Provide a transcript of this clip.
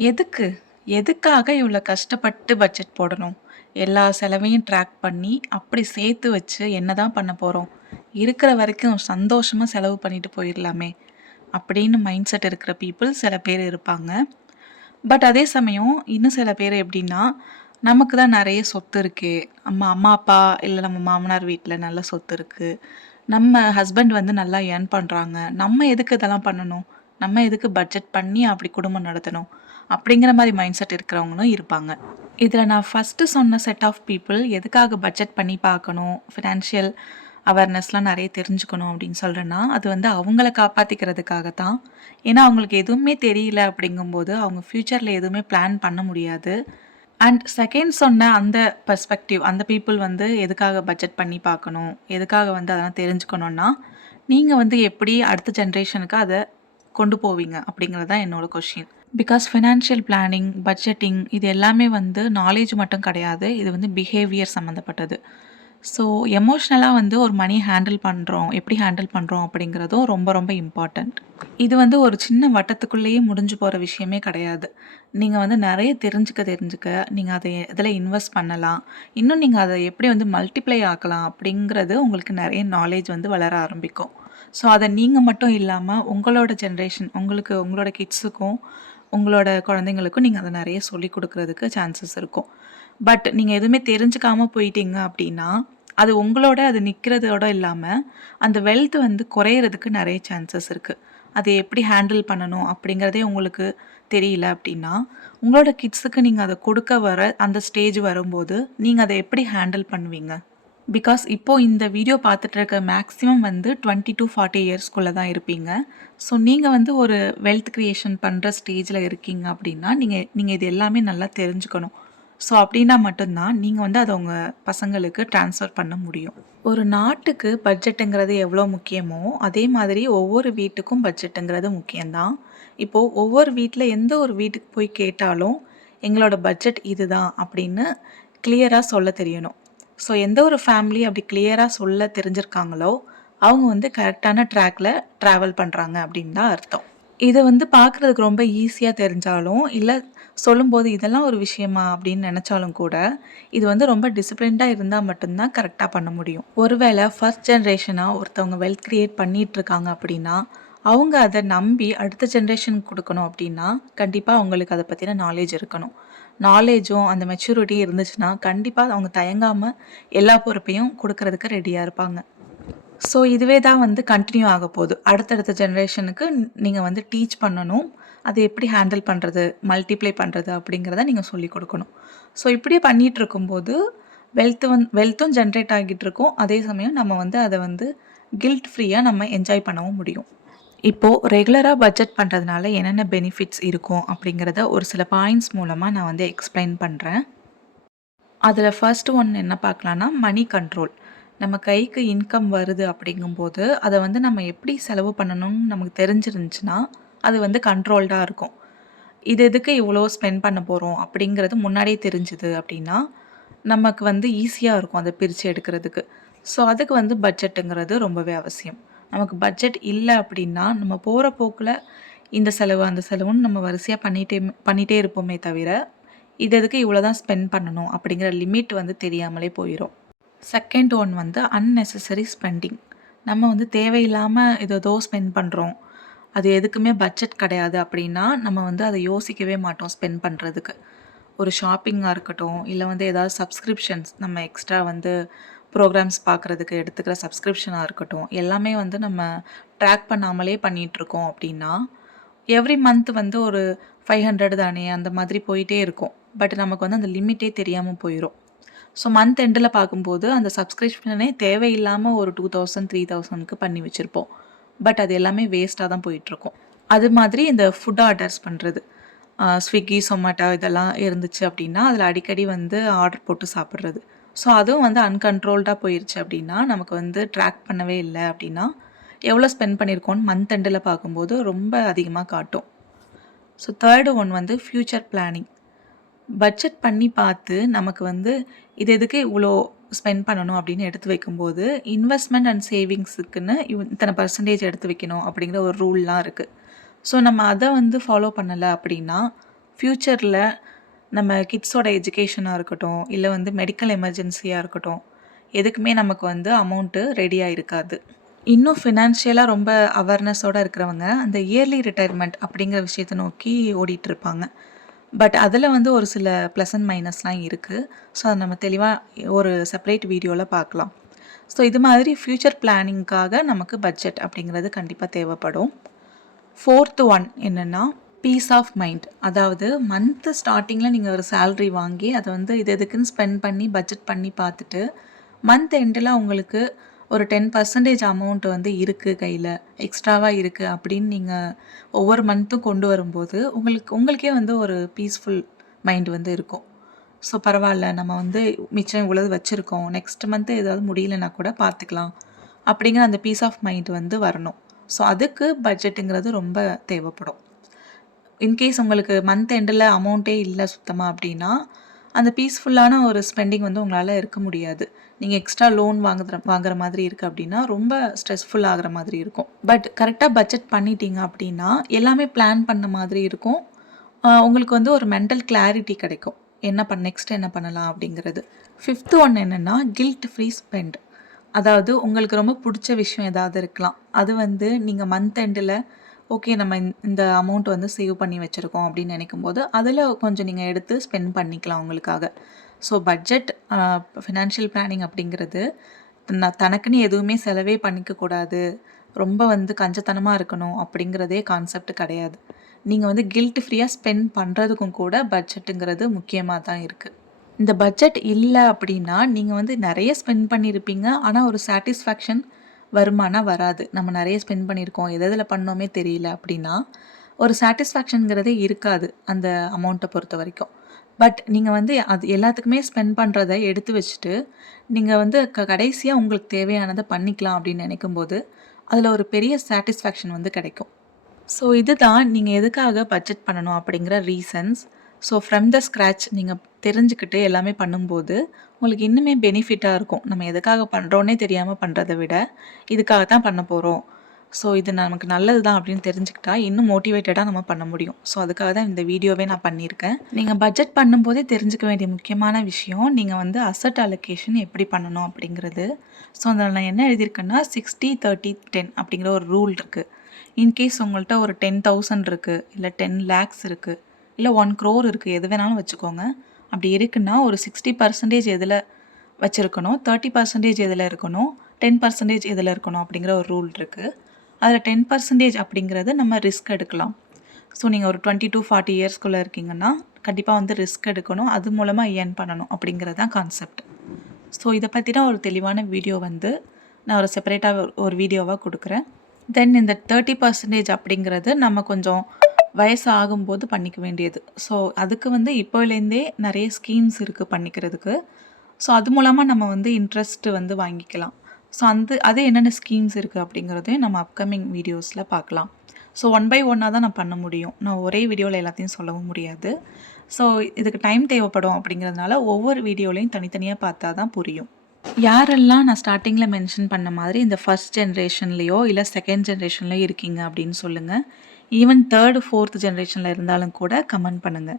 எதுக்கு? எதுக்காக இவ்ளோ கஷ்டப்பட்டு பட்ஜெட் போடணும்? எல்லா செலவையும் ட்ராக் பண்ணி, அப்படி சேர்த்து வச்சு என்னதான் பண்ண போறோம்? இருக்கிற வரைக்கும் சந்தோஷமா செலவு பண்ணிட்டு போயிரலாமே! அப்படின்னு மைண்ட் செட் இருக்கிற பீப்பிள் சில பேர் இருப்பாங்க. பட் அதே சமயம் இன்னும் சில பேர் எப்படின்னா, நமக்கு தான் நெறைய சொத்து இருக்கே! நம்ம அம்மா, அப்பா இல்ல நம்ம மாமனார் வீட்ல நல்ல சொத்து இருக்கு. நம்ம ஹஸ்பண்ட் வந்து நல்லா ஏர்ன் பண்றாங்க. நம்ம எதுக்கு இதெல்லாம் பண்ணணும்? நம்ம எதுக்கு பட்ஜெட் பண்ணி அப்படி குடும்பம் நடத்தணும்? அப்படிங்கிற மாரி மைண்ட் செட் இருக்கிறவங்களும் இருப்பாங்க. இதில நான் ஃபர்ஸ்ட்டு சொன்ன செட் ஆஃப் பீப்பிள் எதுக்காக பட்ஜெட் பண்ணி பார்க்கணும், ஃபினான்ஷியல் அவேர்னஸ்லாம் நெறைய தெரிஞ்சுக்கணும் அப்படின்னு சொல்றேன்னா, அது வந்து அவங்கள காப்பாத்திக்கிறதுக்காக தான். ஏன்னா அவங்களுக்கு எதுவுமே தெரியல அப்படிங்கும்போது, அவங்க ஃப்யூச்சர்ல எதுவுமே பிளான் பண்ண முடியாது. அண்ட் செகண்ட் சொன்ன அந்த பெர்ஸ்பெக்டிவ் அந்த பீப்பிள் வந்து எதுக்காக பட்ஜெட் பண்ணி பார்க்கணும்? எதுக்காக வந்து அதெல்லாம் தெரிஞ்சுக்கணும்னா, நீங்க வந்து எப்படி அடுத்த ஜெனரேஷனுக்கு அத கொண்டு போவீங்க? அப்படிங்கிறது தான் என்னோட question. Because financial planning, budgeting இது எல்லாமே வந்து நாலேட்ஜ் மட்டும் கிடையாது. இது வந்து பிஹேவியர் சம்மந்தப்பட்டது. ஸோ எமோஷ்னலா வந்து ஒரு மணி ஹேண்டில் பண்றோம். எப்படி ஹேண்டில் பண்றோம் அப்படிங்கிறதும் ரொம்ப ரொம்ப இம்பார்ட்டன்ட். இது வந்து ஒரு சின்ன வட்டத்துக்குள்ளேயே முடிஞ்சு போற விஷயமே கிடையாது. நீங்க வந்து நெறைய தெரிஞ்சுக்க, நீங்க அத எதுல இன்வெஸ்ட் பண்ணலாம். இன்னும் நீங்க அத எப்படி வந்து மல்டிப்ளை ஆக்கலாம் அப்படிங்கிறது உங்களுக்கு நெறைய நாலேட்ஜ் வந்து வளர ஆரம்பிக்கும். ஸோ அத நீங்க மட்டும் இல்லாம உங்களோட ஜெனரேஷன் உங்களுக்கு உங்களோட கிட்ஸுக்கும், உங்களோட குழந்தைங்களுக்கும் நீங்க அத நெறைய சொல்லிக் குடுக்குறதுக்கு சான்சஸ் இருக்கும். பட் நீங்க எதுவுமே தெரிஞ்சுக்காம போயிட்டீங்க அப்படின்னா, அது உங்களோட அது நிக்கிறதோட இல்லாம, அந்த வெல்த் வந்து குறையறதுக்கு நெறைய சான்சஸ் இருக்கு. அத எப்படி ஹேண்டில் பண்ணணும் அப்படிங்கிறதே உங்களுக்கு தெரியல அப்படின்னா, உங்களோட கிட்ஸுக்கு நீங்க அத கொடுக்க வர அந்த ஸ்டேஜ் வரும்போது, நீங்க அத எப்படி ஹேண்டில் பண்ணுவீங்க? பிகாஸ் இப்போ இந்த வீடியோ பார்த்துட்டு இருக்க மேக்ஸிமம் வந்து 20 டூ 40 இயர்ஸ்க்குள்ள தான் இருப்பீங்க. ஸோ நீங்க வந்து ஒரு வெல்த் கிரியேஷன் பண்ற ஸ்டேஜ்ல இருக்கீங்க அப்படின்னா, நீங்க நீங்க இது எல்லாமே நல்லா தெரிஞ்சுக்கணும். ஸோ அப்படின்னா மட்டும் தான் நீங்க வந்து அத உங்க பசங்களுக்கு ட்ரான்ஸ்ஃபர் பண்ண முடியும். ஒரு நாட்டுக்கு பட்ஜெட்டுங்கிறது எவ்வளோ முக்கியமோ, அதே மாதிரி ஒவ்வொரு வீட்டுக்கும் பட்ஜெட்டுங்கிறது முக்கியம் தான். இப்போ ஒவ்வொரு வீட்ல எந்த ஒரு வீட்டுக்கு போய் கேட்டாலும், எங்களோட பட்ஜெட் இதுதான் அப்படின்னு கிளியரா சொல்ல தெரியணும். ஸோ எந்த ஒரு ஃபேமிலி அப்படி கிளியரா சொல்ல தெரிஞ்சிருக்காங்களோ, அவங்க வந்து கரெக்டான ட்ராக்ல ட்ராவல் பண்றாங்க அப்படின்னு தான் அர்த்தம். இத வந்து பார்க்குறதுக்கு ரொம்ப ஈஸியா தெரிஞ்சாலும், இல்ல சொல்லும்போது இதெல்லாம் ஒரு விஷயமா அப்படின்னு நெனச்சாலும் கூட, இது வந்து ரொம்ப டிசிப்ளின்டா இருந்தா மட்டும் தான் கரெக்ட்டா பண்ண முடியும். ஒருவேள ஃபர்ஸ்ட் ஜெனரேஷனா ஒருத்தவங்க வெல்த் கிரியேட் பண்ணிட்டுருக்காங்க அப்படின்னா, அவங்க அத நம்பி அடுத்த ஜெனரேஷனுக்கு குடுக்கணும் அப்படின்னா, கண்டிப்பா அவங்களுக்கு அத பத்தின நாலேட்ஜ் இருக்கணும். நாலேட்ஜும் அந்த மெச்சூரிட்டி இருந்துச்சுன்னா, கண்டிப்பா அவங்க தயங்காம எல்லா பொறுப்பையும் குடுக்குறதுக்கு ரெடியா இருப்பாங்க. ஸோ இதுவே தான் வந்து கன்டின்யூ ஆகப்போது. அடுத்தடுத்த ஜெனரேஷனுக்கு நீங்க வந்து டீச் பண்ணணும். அத எப்படி ஹேண்டில் பண்றது, மல்டிப்ளை பண்றது அப்படிங்கிறத நீங்க சொல்லிக் குடுக்கணும். ஸோ இப்படியே பண்ணிட்டு இருக்கும்போது, வெல்த்தும் ஜெனரேட் ஆகிட்டு இருக்கும். அதே சமயம் நம்ம வந்து அத வந்து கில்ட் ஃப்ரீயா நம்ம என்ஜாய் பண்ணவும் முடியும். இப்போ ரெகுலரா பட்ஜெட் பண்றதுனால என்னென்ன பெனிஃபிட்ஸ் இருக்கும் அப்படிங்கிறத ஒரு சில பாயிண்ட்ஸ் மூலமா நான் வந்து எக்ஸ்பிளைன் பண்றேன். அதில ஃபர்ஸ்ட் ஒன் என்ன பார்க்கலான்னா, மனி கண்ட்ரோல். நம்ம கைக்கு இன்கம் வருது அப்படிங்கும்போது, அத வந்து நம்ம எப்படி செலவு பண்ணணும்னு நமக்கு தெரிஞ்சிருந்துச்சுன்னா, அது வந்து கண்ட்ரோல்டா இருக்கும். இது எதுக்கு இவ்வளோ ஸ்பெண்ட் பண்ண போறோம் அப்படிங்கிறது முன்னாடியே தெரிஞ்சுது அப்படின்னா, நமக்கு வந்து ஈஸியா இருக்கும் அத பிரிச்சு எடுக்கிறதுக்கு. ஸோ அதுக்கு வந்து பட்ஜெட்டுங்கிறது ரொம்பவே அவசியம். நமக்கு பட்ஜெட் இல்ல அப்படின்னா, நம்ம போற போக்குல இந்த செலவு, அந்த செலவுன்னு நம்ம வரிசையா பண்ணிட்டே இருப்போமே தவிர, இது எதுக்கு இவ்வளோ தான் ஸ்பெண்ட் பண்ணணும் அப்படிங்கிற லிமிட் வந்து தெரியாமலே போயிரும். செகண்ட் ஒன் வந்து அன்னெசசரி ஸ்பெண்டிங். நம்ம வந்து தேவையில்லாம ஏதேதோ ஸ்பெண்ட் பண்றோம். அது எதுக்குமே பட்ஜெட் கிடையாது அப்படின்னா, நம்ம வந்து அத யோசிக்கவே மாட்டோம் ஸ்பெண்ட் பண்றதுக்கு. ஒரு ஷாப்பிங்கா இருக்கட்டும், இல்ல வந்து ஏதாவது சப்ஸ்கிரிப்ஷன்ஸ் நம்ம எக்ஸ்ட்ரா வந்து ப்ரோகிராம்ஸ் பார்க்குறதுக்கு எடுத்துக்கிற சப்ஸ்கிரிப்ஷனா இருக்கட்டும், எல்லாமே வந்து நம்ம ட்ராக் பண்ணாமலே பண்ணிட்டுருக்கோம் அப்படின்னா, எவ்ரி மந்த் வந்து ஒரு 500 தானே அந்த மாதிரி போயிட்டே இருக்கும். பட் நமக்கு வந்து அந்த லிமிட்டே தெரியாம போயிரும். ஸோ மந்த் எண்டுல பார்க்கும்போது அந்த சப்ஸ்கிரிப்ஷனே தேவையில்லாம ஒரு 2000, 3000க்கு பண்ணி வச்சிருப்போம். பட் அது எல்லாமே வேஸ்ட்டா தான் போயிட்டுருக்கும். அது மாதிரி இந்த ஃபுட் ஆர்டர்ஸ் பண்றது. ஸ்விக்கி, சொமேட்டோ இதெல்லாம் இருந்துச்சு அப்படின்னா, அதில அடிக்கடி வந்து ஆர்டர் போட்டு சாப்பிடுறது. ஸோ அதுவும் வந்து அன்கண்ட்ரோல்டா போயிருச்சு அப்படின்னா, நமக்கு வந்து ட்ராக் பண்ணவே இல்ல அப்படின்னா, எவ்வளோ ஸ்பெண்ட் பண்ணியிருக்கோம்னு மந்த் எண்டுல பார்க்கும்போது ரொம்ப அதிகமா காட்டும். ஸோ தேர்டு ஒன் வந்து ஃப்யூச்சர் பிளானிங். பட்ஜெட் பண்ணி பார்த்து நமக்கு வந்து இது எதுக்கு இவ்வளோ ஸ்பெண்ட் பண்ணணும் அப்படின்னு எடுத்து வைக்கும்போது, இன்வெஸ்ட்மெண்ட் அண்ட் சேவிங்ஸுக்குன்னு இத்தனை பெர்சன்டேஜ் எடுத்து வைக்கணும் அப்படிங்கிற ஒரு ரூல்லாம் இருக்கு. ஸோ நம்ம அத வந்து ஃபாலோ பண்ணல அப்படின்னா, ஃப்யூச்சரில் நம்ம கிட்ஸோட எஜுகேஷனாக இருக்கட்டும், இல்லை வந்து மெடிக்கல் எமர்ஜென்சியாக இருக்கட்டும், எதுக்குமே நமக்கு வந்து அமௌண்ட்டு ரெடியாக இருக்காது. இன்னும் ஃபினான்ஷியலாக ரொம்ப அவேர்னஸோடு இருக்கிறவங்க அந்த இயர்லி ரிட்டையர்மெண்ட் அப்படிங்கிற விஷயத்தை நோக்கி ஓடிட்டுருப்பாங்க. பட் அதில் வந்து ஒரு சில ப்ளஸ் அண்ட் மைனஸ்லாம் இருக்குது. ஸோ அதை நம்ம தெளிவாக ஒரு செப்பரேட் வீடியோவில் பார்க்கலாம். ஸோ இது மாதிரி ஃப்யூச்சர் பிளானிங்க்காக நமக்கு பட்ஜெட் அப்படிங்கிறது கண்டிப்பாக தேவைப்படும். 4th ஒன் என்னென்னா பீஸ் ஆஃப் மைண்ட். அதாவது மந்த்து ஸ்டார்டிங்கில் நீங்கள் ஒரு சேல்ரி வாங்கி அதை வந்து இது எதுக்குன்னு ஸ்பெண்ட் பண்ணி பட்ஜெட் பண்ணி பார்த்துட்டு மந்த் எண்டில் உங்களுக்கு ஒரு 10% அமௌண்ட் வந்து இருக்குது கையில் எக்ஸ்ட்ராவாக இருக்குது அப்படின்னு நீங்கள் ஒவ்வொரு மந்த்தும் கொண்டு வரும்போது உங்களுக்கே வந்து ஒரு பீஸ்ஃபுல் மைண்ட் வந்து இருக்கும். ஸோ பரவாயில்ல, நம்ம வந்து மிச்சம் இவ்வளவு வச்சுருக்கோம், நெக்ஸ்ட் மந்த்து ஏதாவது முடியலன்னா கூட பார்த்துக்கலாம் அப்படிங்கிற அந்த பீஸ் ஆஃப் மைண்ட் வந்து வரணும். ஸோ அதுக்கு பட்ஜெட்டுங்கிறது ரொம்ப தேவைப்படும். இன்கேஸ் உங்களுக்கு மந்த் எண்டில் அமௌண்ட்டே இல்லை சுத்தமாக அப்படின்னா அந்த பீஸ்ஃபுல்லான ஒரு ஸ்பெண்டிங் வந்து உங்களால் இருக்க முடியாது. நீங்கள் எக்ஸ்ட்ரா லோன் வாங்குற மாதிரி இருக்குது அப்படின்னா ரொம்ப ஸ்ட்ரெஸ்ஃபுல் ஆகிற மாதிரி இருக்கும். பட் கரெக்டாக பட்ஜெட் பண்ணிட்டீங்க அப்படின்னா எல்லாமே பிளான் பண்ண மாதிரி இருக்கும். உங்களுக்கு வந்து ஒரு மென்டல் கிளாரிட்டி கிடைக்கும், நெக்ஸ்ட் என்ன பண்ணலாம் அப்படிங்கிறது. 5th ஒன் என்னென்னா கில்ட் ஃப்ரீ ஸ்பெண்ட். அதாவது உங்களுக்கு ரொம்ப பிடிச்ச விஷயம் ஏதாவது இருக்கலாம், அது வந்து நீங்கள் மந்த் எண்டில் ஓகே நம்ம இந்த அமௌண்ட் வந்து சேவ் பண்ணி வச்சுருக்கோம் அப்படின்னு நினைக்கும்போது அதில் கொஞ்சம் நீங்கள் எடுத்து ஸ்பெண்ட் பண்ணிக்கலாம் உங்களுக்காக. ஸோ பட்ஜெட் ஃபினான்ஷியல் பிளானிங் அப்படிங்கிறது தனக்குன்னு எதுவுமே செலவே பண்ணிக்கக்கூடாது, ரொம்ப வந்து கஞ்சத்தனமாக இருக்கணும் அப்படிங்கிறதே கான்செப்ட் கிடையாது. நீங்கள் வந்து கில்ட் ஃப்ரீயாக ஸ்பெண்ட் பண்ணுறதுக்கும் கூட பட்ஜெட்டுங்கிறது முக்கியமாக தான் இருக்குது. இந்த பட்ஜெட் இல்லை அப்படின்னா நீங்கள் வந்து நிறைய ஸ்பெண்ட் பண்ணியிருப்பீங்க, ஆனால் ஒரு சாட்டிஸ்ஃபேக்ஷன் வருமானம் வராது. நம்ம நிறைய ஸ்பெண்ட் பண்ணியிருக்கோம், எதில் பண்ணோமே தெரியல அப்படின்னா ஒரு சாட்டிஸ்ஃபேக்ஷனுங்கிறதே இருக்காது அந்த அமௌண்ட்டை பொறுத்த வரைக்கும். பட் நீங்கள் வந்து அது எல்லாத்துக்குமே ஸ்பெண்ட் பண்ணுறதை எடுத்து வச்சுட்டு நீங்கள் வந்து கடைசியாக உங்களுக்கு தேவையானதை பண்ணிக்கலாம் அப்படின்னு நினைக்கும்போது அதில் ஒரு பெரிய சாட்டிஸ்ஃபேக்ஷன் வந்து கிடைக்கும். ஸோ இதுதான் நீங்கள் எதுக்காக பட்ஜெட் பண்ணணும் அப்படிங்கிற reasons. So from the scratch நீங்கள் தெரிஞ்சுக்கிட்டு எல்லாமே பண்ணும்போது உங்களுக்கு இன்னுமே பெனிஃபிட்டாக இருக்கும். நம்ம எதுக்காக பண்ணுறோன்னே தெரியாமல் பண்ணுறதை விட இதுக்காக தான் பண்ண போகிறோம், ஸோ இது நமக்கு நல்லது தான் அப்படின்னு தெரிஞ்சுக்கிட்டா இன்னும் மோட்டிவேட்டடாக நம்ம பண்ண முடியும். ஸோ அதுக்காக தான் இந்த வீடியோவே நான் பண்ணியிருக்கேன். நீங்கள் பட்ஜெட் பண்ணும்போதே தெரிஞ்சுக்க வேண்டிய முக்கியமான விஷயம் நீங்கள் வந்து அசட் அலோகேஷன் எப்படி பண்ணணும் அப்படிங்கிறது. ஸோ அதில் நான் என்ன எழுதியிருக்கேன்னா 60-30-10 அப்படிங்கிற ஒரு ரூல் இருக்குது. இன்கேஸ் உங்கள்கிட்ட ஒரு 10,000 இருக்குது, இல்லை 10 lakhs இருக்குது, இல்லை 1 crore இருக்குது, எது வேணாலும் வச்சுக்கோங்க. அப்படி இருக்குன்னா ஒரு 60% எதில் வச்சுருக்கணும், 30% எதில் இருக்கணும், 10% எதில் இருக்கணும் அப்படிங்கிற ஒரு ரூல் இருக்குது. அதில் 10% அப்படிங்கிறது நம்ம ரிஸ்க் எடுக்கலாம். ஸோ நீங்கள் ஒரு 20 to 40 இயர்ஸ்குள்ளே இருக்கீங்கன்னா கண்டிப்பாக வந்து ரிஸ்க் எடுக்கணும், அது மூலமாக ஏர்ன் பண்ணணும் அப்படிங்கிறது தான் கான்செப்ட். ஸோ இதை பற்றின ஒரு தெளிவான வீடியோ வந்து நான் ஒரு செப்பரேட்டாக ஒரு வீடியோவாக கொடுக்குறேன். தென் இந்த 30% அப்படிங்கிறது நம்ம கொஞ்சம் வயசு ஆகும்போது பண்ணிக்க வேண்டியது. ஸோ அதுக்கு வந்து இப்போலேருந்தே நிறைய ஸ்கீம்ஸ் இருக்குது பண்ணிக்கிறதுக்கு. ஸோ அது மூலமாக நம்ம வந்து இன்ட்ரெஸ்ட்டு வந்து வாங்கிக்கலாம். ஸோ அது என்னென்ன ஸ்கீம்ஸ் இருக்குது அப்படிங்கிறதையும் நம்ம அப்கமிங் வீடியோஸில் பார்க்கலாம். ஸோ 1 by 1 தான் நான் பண்ண முடியும், நான் ஒரே வீடியோவில் எல்லாத்தையும் சொல்லவும் முடியாது. ஸோ இதுக்கு டைம் தேவைப்படும் அப்படிங்கிறதுனால ஒவ்வொரு வீடியோலையும் தனித்தனியாக பார்த்தா தான் புரியும். யாரெல்லாம் நான் ஸ்டார்டிங்கில் மென்ஷன் பண்ண மாதிரி இந்த ஃபர்ஸ்ட் ஜென்ரேஷன்லேயோ இல்லை செகண்ட் ஜென்ரேஷன்லேயோ இருக்கீங்க அப்படின்னு சொல்லுங்கள். ஈவன் 3rd 4th ஜென்ரேஷனில் இருந்தாலும் கூட கமெண்ட் பண்ணுங்கள்.